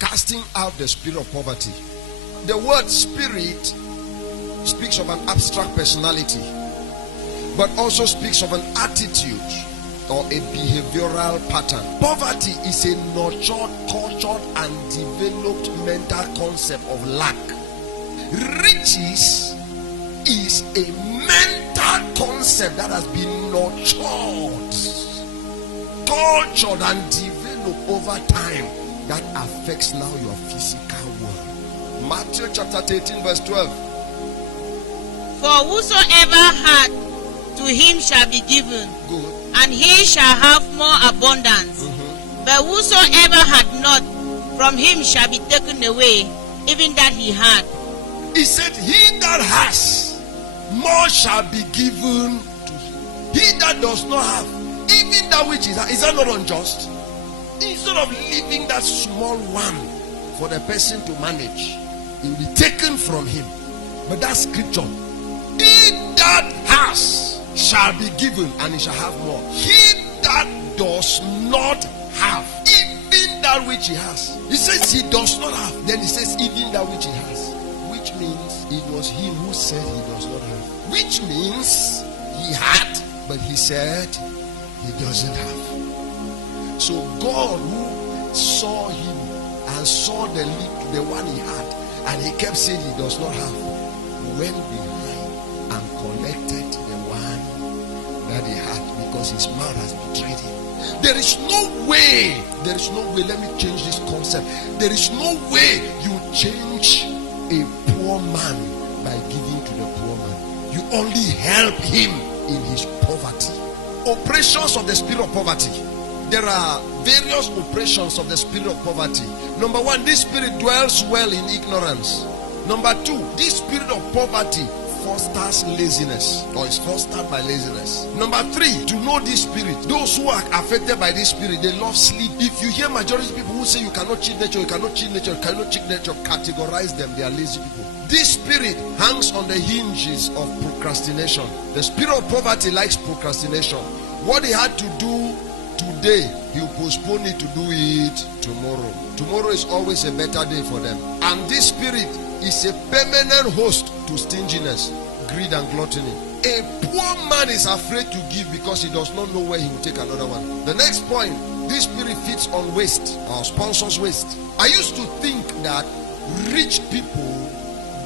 casting out the spirit of poverty. The word spirit speaks of an abstract personality, but also speaks of an attitude or a behavioral pattern. Poverty is a nurtured, cultured, and developed mental concept of lack. Riches is a mental concept that has been nurtured, cultured, and developed over time that affects now your physical world. Matthew chapter 13 verse 12. For whosoever had, to him shall be given. Good. And he shall have more abundance. But whosoever had not, from him shall be taken away, even that he had. He said, he that has, more shall be given to him. He that does not have, even that which is that not unjust? Instead of leaving that small one for the person to manage, it will be taken from him. But that scripture, he that has shall be given, and he shall have more. He that does not have, even that which he has. He says he does not have, then he says even that which he has, which means it was him who said he does not have, which means he had, but he said he doesn't have. So God, who saw him and saw the one he had, and he kept saying he does not have, went behind and collected the one that he had, because his mouth has betrayed him. There is no way, let me change this concept. There is no way you change a poor man by giving to the poor man. You only help him in his poverty. Operations of the spirit of poverty. There are various operations of the spirit of poverty. Number one, this spirit dwells well in ignorance. Number two, this spirit of poverty fosters laziness, or is fostered by laziness. Number three, to know this spirit, those who are affected by this spirit, they love sleep. If you hear majority of people who say you cannot cheat nature, categorize them, they are lazy people. This spirit hangs on the hinges of procrastination. The spirit of poverty likes procrastination. What he had to do today, he'll postpone it to do it tomorrow. Tomorrow is always a better day for them. And this spirit is a permanent host to stinginess, greed, and gluttony. A poor man is afraid to give because he does not know where he will take another one. The next point, this spirit feeds on waste, or sponsors waste. I used to think that rich people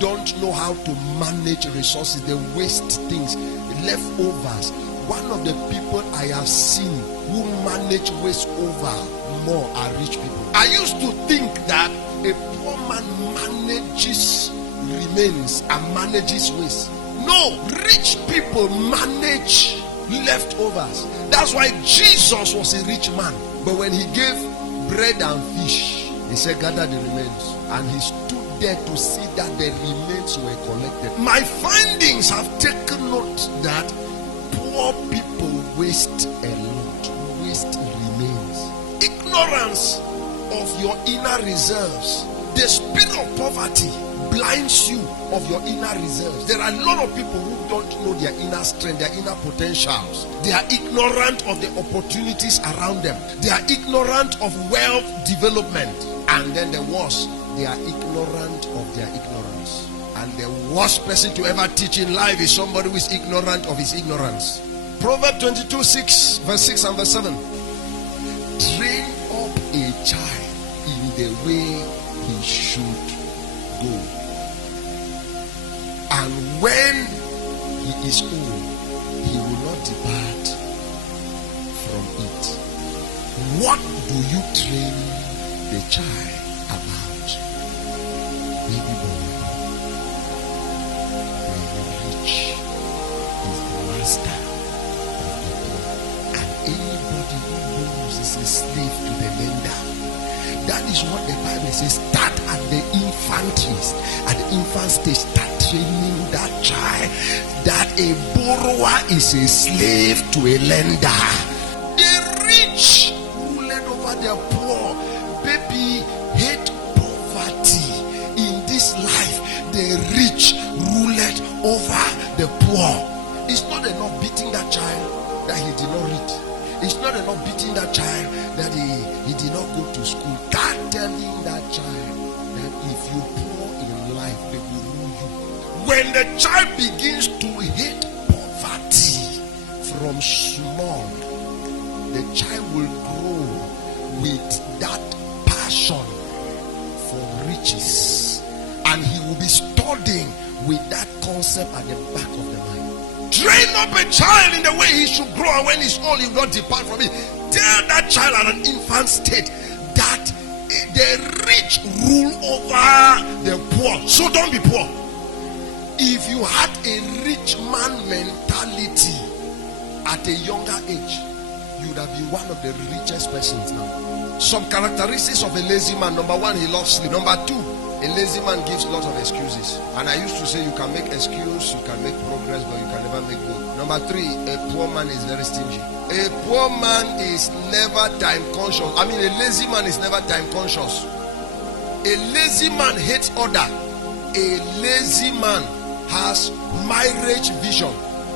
don't know how to manage resources. They waste things, leftovers. One of the people I have seen who manage waste over more are rich people. I used to think that a poor man manages remains and manages waste. No, rich people manage leftovers. That's why Jesus was a rich man. But when he gave bread and fish, he said, gather the remains. And he stood there to see that the remains were collected. My findings have taken note that poor people waste a lot. Waste remains. Ignorance of your inner reserves. The spirit of poverty blinds you of your inner reserves. There are a lot of people who don't know their inner strength, their inner potentials. They are ignorant of the opportunities around them. They are ignorant of wealth development. And then the worst, they are ignorant of their ignorance. And the worst person to ever teach in life is somebody who is ignorant of his ignorance. Proverbs 22:6, verse 6 and verse 7. Train up a child in the way he should go, and when he is old, he will not depart from it. What do you train the child about? Baby boy, the rich is the master of the poor, and anybody who knows is a slave to the lender. That is what the Bible says. Start at the infancies, at the infant stage. Start training that child that a borrower is a slave to a lender. The rich ruled over the poor. Baby, hate poverty. In this life, the rich ruled over the poor. It's not enough beating that child that he did not read. It's not enough beating that child that he did not go to school. Start telling that child when the child begins to hate poverty from small, the child will grow with that passion for riches, and he will be studying with that concept at the back of the mind. Train up a child in the way he should grow, and when he's old, he will not depart from it. Tell that child at an infant state that the rich rule over the poor, so don't be poor. If you had a rich man mentality at a younger age, you would have been one of the richest persons now. Some characteristics of a lazy man: number one, he loves sleep. Number two, a lazy man gives lots of excuses. And I used to say, you can make excuse, you can make progress, but you can never make good. Number three, a poor man is very stingy. A poor man is never time conscious. I mean, a lazy man is never time conscious. A lazy man hates order. A lazy man has marriage vision.